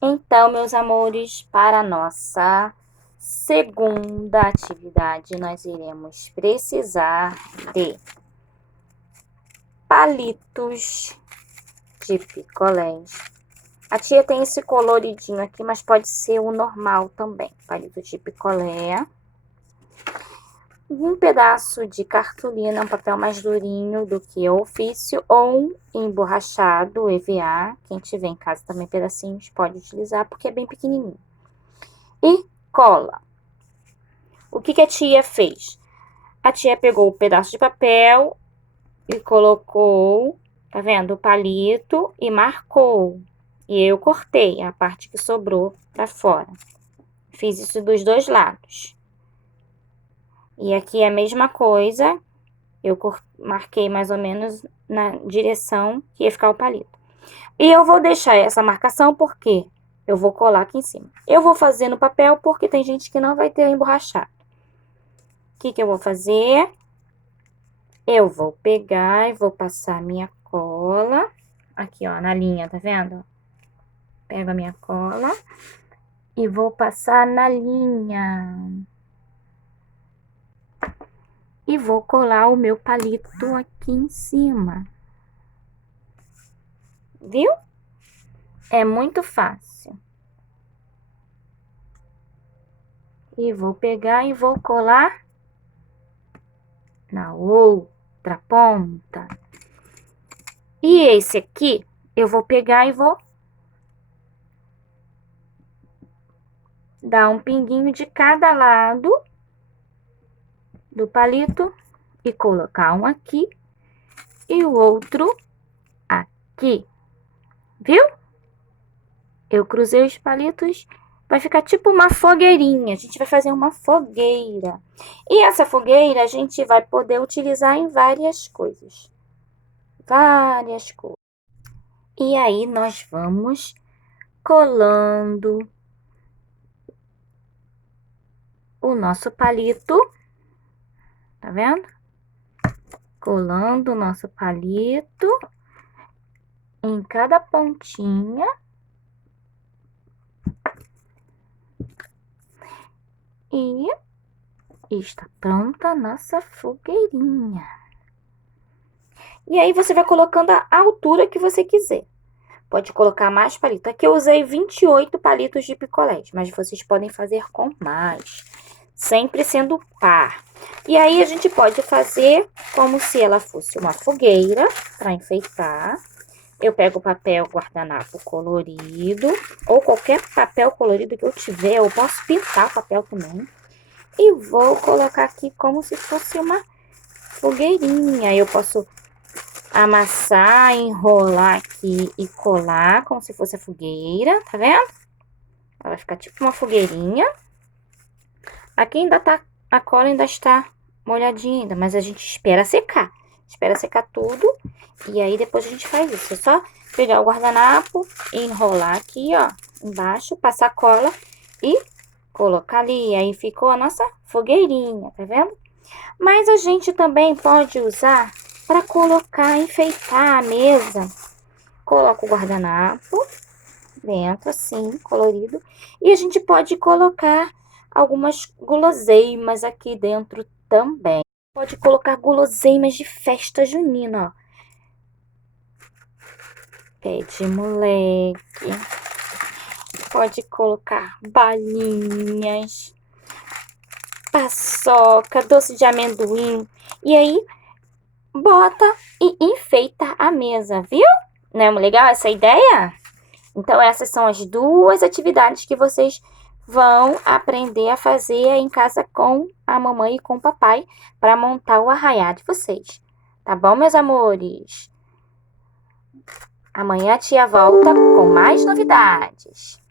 Então, meus amores, para a nossa segunda atividade, nós iremos precisar de palitos de picolés. A tia tem esse coloridinho aqui, mas pode ser o normal também. Palito de picolé. Um pedaço de cartolina, um papel mais durinho do que o ofício, ou emborrachado, EVA. Quem tiver em casa também pedacinhos pode utilizar, porque é bem pequenininho. E cola. O que a tia fez? A tia pegou o pedaço de papel e colocou, tá vendo? O palito e marcou. E eu cortei a parte que sobrou pra fora. Fiz isso dos dois lados. E aqui é a mesma coisa. Eu marquei mais ou menos na direção que ia ficar o palito. E eu vou deixar essa marcação porque eu vou colar aqui em cima. Eu vou fazer no papel porque tem gente que não vai ter emborrachado. O que eu vou fazer? Eu vou pegar e vou passar minha cola. Aqui, ó, na linha, tá vendo? Pego a minha cola e vou passar na linha. E vou colar o meu palito aqui em cima. Viu? É muito fácil. E vou pegar e vou colar na outra ponta. E esse aqui, eu vou pegar e vou dar um pinguinho de cada lado do palito e colocar um aqui e o outro aqui. Viu? Eu cruzei os palitos, vai ficar tipo uma fogueirinha. A gente vai fazer uma fogueira. E essa fogueira a gente vai poder utilizar em várias coisas. Várias cores. E aí nós vamos colando o nosso palito. Tá vendo? Colando o nosso palito em cada pontinha. E está pronta a nossa fogueirinha. E aí você vai colocando a altura que você quiser. Pode colocar mais palito. Aqui eu usei 28 palitos de picolés, mas vocês podem fazer com mais. Sempre sendo par. E aí a gente pode fazer como se ela fosse uma fogueira para enfeitar. Eu pego o papel guardanapo colorido, ou qualquer papel colorido que eu tiver, eu posso pintar o papel também. E vou colocar aqui como se fosse uma fogueirinha. Eu posso amassar, enrolar aqui e colar como se fosse a fogueira, tá vendo? Ela vai ficar tipo uma fogueirinha. Aqui ainda tá, a cola ainda está molhadinha ainda, mas a gente espera secar. Espera secar tudo e aí depois a gente faz isso. É só pegar o guardanapo e enrolar aqui, ó, embaixo, passar cola e colocar ali. Aí ficou a nossa fogueirinha, tá vendo? Mas a gente também pode usar para colocar, enfeitar a mesa. Coloca o guardanapo dentro, assim, colorido. E a gente pode colocar algumas guloseimas aqui dentro também. Pode colocar guloseimas de festa junina, ó. Pé de moleque. Pode colocar balinhas, paçoca, doce de amendoim. E aí, bota e enfeita a mesa, viu? Não é legal essa ideia? Então, essas são as duas atividades que vocês vão aprender a fazer em casa com a mamãe e com o papai para montar o arraiá de vocês. Tá bom, meus amores? Amanhã a tia volta com mais novidades.